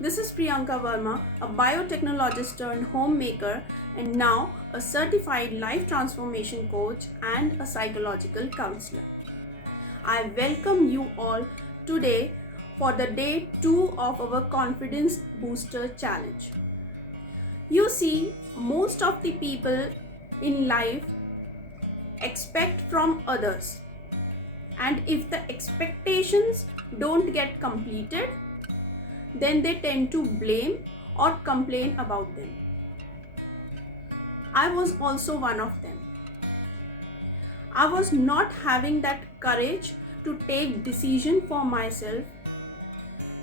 This is Priyanka Verma, a biotechnologist turned homemaker and now a certified life transformation coach and a psychological counselor. I welcome you all today for the day 2 of our Confidence Booster Challenge. You see, most of the people in life expect from others, and if the expectations don't get completed, then they tend to blame or complain about them. I was also one of them. I was not having that courage to take decision for myself,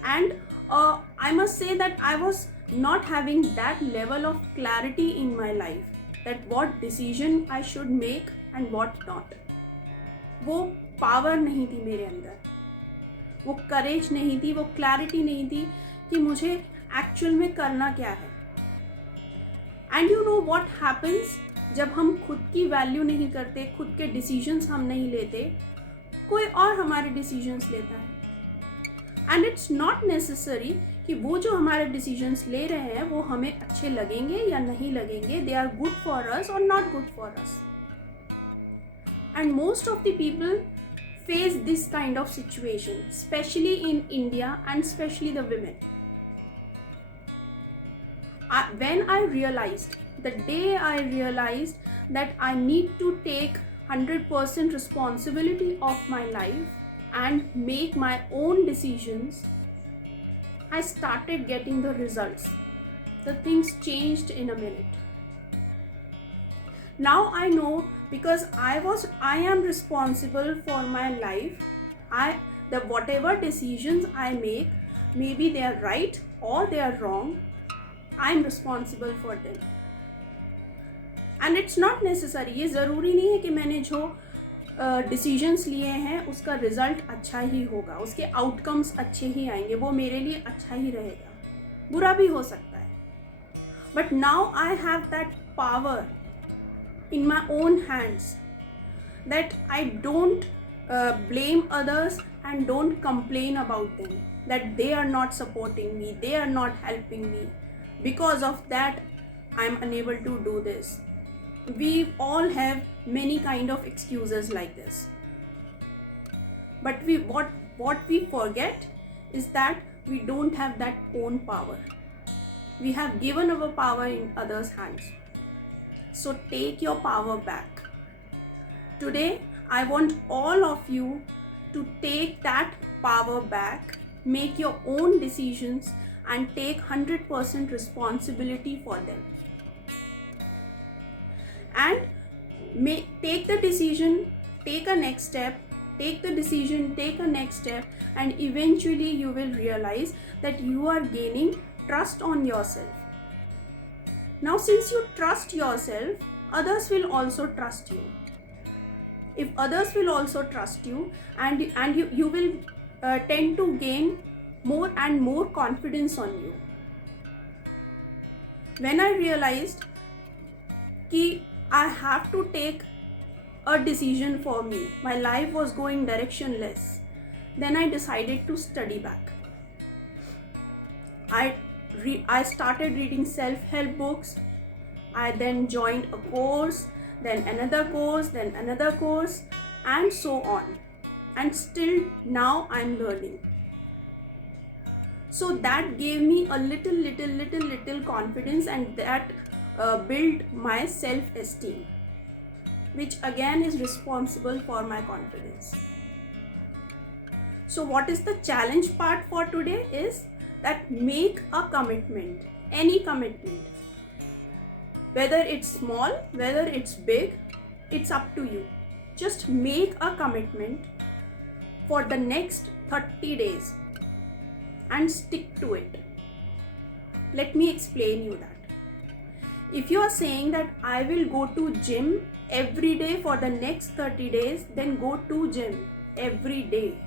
and I must say that I was not having that level of clarity in my life that what decision I should make and what not. वो power नहीं थी मेरे अंदर, वो करेज नहीं थी, वो clarity नहीं थी कि मुझे एक्चुअल में करना क्या है. And you know what happens जब हम खुद की वैल्यू नहीं करते, खुद के डिसीजंस हम नहीं लेते, कोई और हमारे डिसीजंस लेता है. एंड इट्स नॉट नेसेसरी कि वो जो हमारे डिसीजंस ले रहे हैं वो हमें अच्छे लगेंगे या नहीं लगेंगे, they are good for us और not good for us. And most of the people face this kind of situation, especially in India and especially the women. When I realized, the day I realized that I need to take 100% responsibility of my life and make my own decisions, I started getting the results. The things changed in a minute. Now I know, because I am responsible for my life. Whatever decisions I make, maybe they are right or they are wrong, I am responsible for them. And it's not necessary, ये ज़रूरी नहीं है कि मैंने जो decisions लिए हैं उसका रिजल्ट अच्छा ही होगा, उसके आउटकम्स अच्छे ही आएंगे, वो मेरे लिए अच्छा ही रहेगा, बुरा भी हो सकता है. But now I have that power in my own hands that I don't blame others and don't complain about them, that they are not supporting me, they are not helping me, because of that I am unable to do this. We all have many kind of excuses like this, but what we forget is that we don't have that own power. We have given our power in others' hands. So take your power back. Today, I want all of you to take that power back, make your own decisions and take 100% responsibility for them. And take the decision, take a next step, take the decision, take a next step, and eventually you will realize that you are gaining trust on yourself. Now, since you trust yourself, others will also trust you. If others will also trust you, and you will tend to gain more and more confidence on you. When I realized that I have to take a decision for me, my life was going directionless, then I decided to study back. I started reading self-help books. I then joined a course, then another course, then another course, and so on. And still now I'm learning. So that gave me a little confidence, and that built my self-esteem, which again is responsible for my confidence. So what is the challenge part for today is that make a commitment, any commitment. Whether it's small, whether it's big, it's up to you. Just make a commitment for the next 30 days and stick to it. Let me explain you that. If you are saying that I will go to gym every day for the next 30 days, then go to gym every day.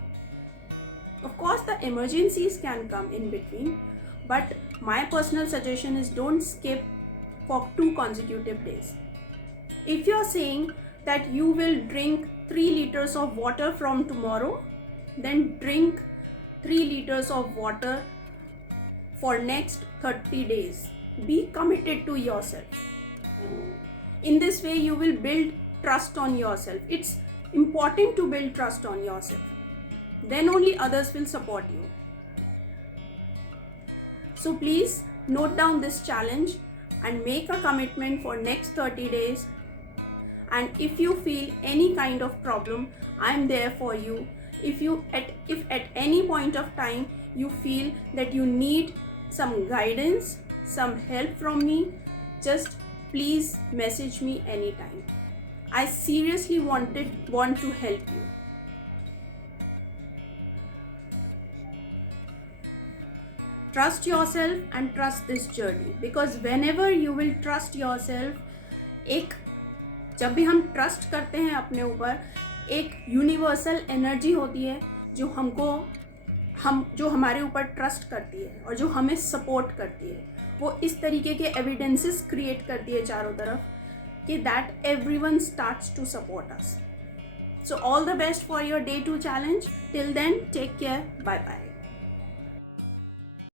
Of course, the emergencies can come in between, but my personal suggestion is don't skip for 2 consecutive days. If you are saying that you will drink 3 liters of water from tomorrow, then drink 3 liters of water for next 30 days. Be committed to yourself. In this way, you will build trust on yourself. It's important to build trust on yourself. Then only others will support you. So please note down this challenge and make a commitment for next 30 days. And if you feel any kind of problem, I am there for you. If at any point of time you feel that you need some guidance, some help from me, just please message me anytime. I seriously want to help you. Trust yourself and trust this journey, because whenever you will trust yourself, जब भी हम trust करते हैं अपने ऊपर, एक universal energy होती है जो हमारे ऊपर ट्रस्ट करती है और जो हमें सपोर्ट करती है. वो इस तरीके के एविडेंसेस क्रिएट करती है चारों तरफ कि that everyone starts to support us. So all the best for your Day 2 challenge. Till then, take care. Bye bye.